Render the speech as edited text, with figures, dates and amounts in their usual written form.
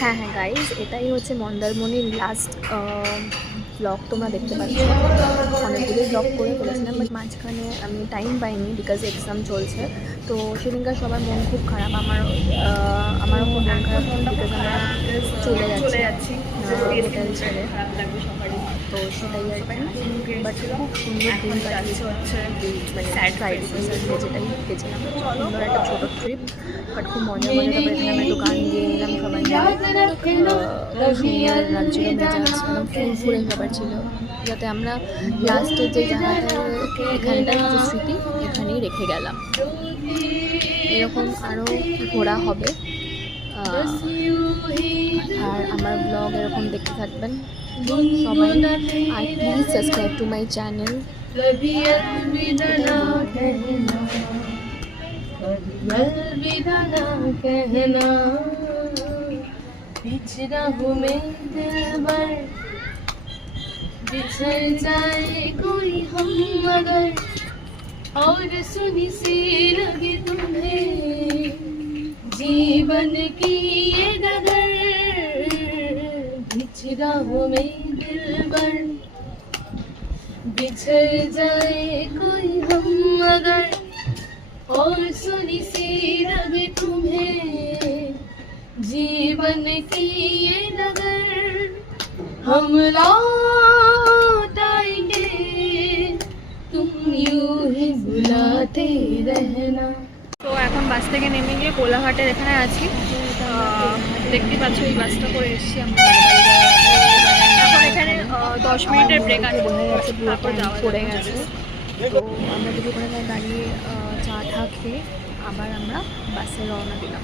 হ্যাঁ হ্যাঁ গাইজ, এটাই হচ্ছে মন্দারমণির লাস্ট ব্লগ। তোমরা দেখতে পাচ্ছ অনেকগুলো ব্লগ করে ফেলেছিলাম, বাট মাঝখানে আমি টাইম পাইনি বিকজ এক্সাম চলছে। তো সেদিনকার সবার মন খুব খারাপ, আমারও খুব মন খারাপ বিকজ আমরা চলে যাচ্ছি হোটেল ছেড়ে। তো সেটাই আর কি, বাট খুব সুন্দর দিন কাটিয়েছে হচ্ছে মানে ফ্রাইডে যেটাই গেছিলাম। সুন্দর একটা ছোটো ট্রিপ, বাট খুব মজা মজা। তারপরে এখানে আমরা একটু গান গিয়ে নিলাম সবাই সুন্দর লাগছিল, মেজাজ একদম ফুরফুরে সবার ছিল, যাতে আমরা লাস্টে যে জায়গাটায় এখানটায় কিছু স্মৃতি এখানেই রেখে গেলাম। এরকম আরও ঘোরা হবে, আর আমার ব্লগ এরকম দেখতে থাকবেন সবাই। আর please subscribe to my channel. बिछड़ा हूँ मैं दिलबर, बिछड़ जाए कोई हम मगर, और सुनी सी लगे तुम्हें जीवन की ये डगर। बिछड़ा हूँ मैं दिलबर, बिछड़ जाए कोई हम मगर, और सुनी सी लगे तुम्हें जीवन की ये नगर। हम लौट आएंगे, तुम यूं ही बुलाते रहना। তো এখন বাস থেকে নেমে গিয়ে কোলাঘাটের এখানে আছি। দেখতে পাচ্ছ এই বাসটা করে এসেছি আমরা। এখন এখানে 10 মিনিটের ব্রেক আছে, তারপর পড়ে গেছে। তো আমরা দুপুরে দাঁড়িয়ে চা টা খেয়ে আবার আমরা বাসে রওনা দিলাম।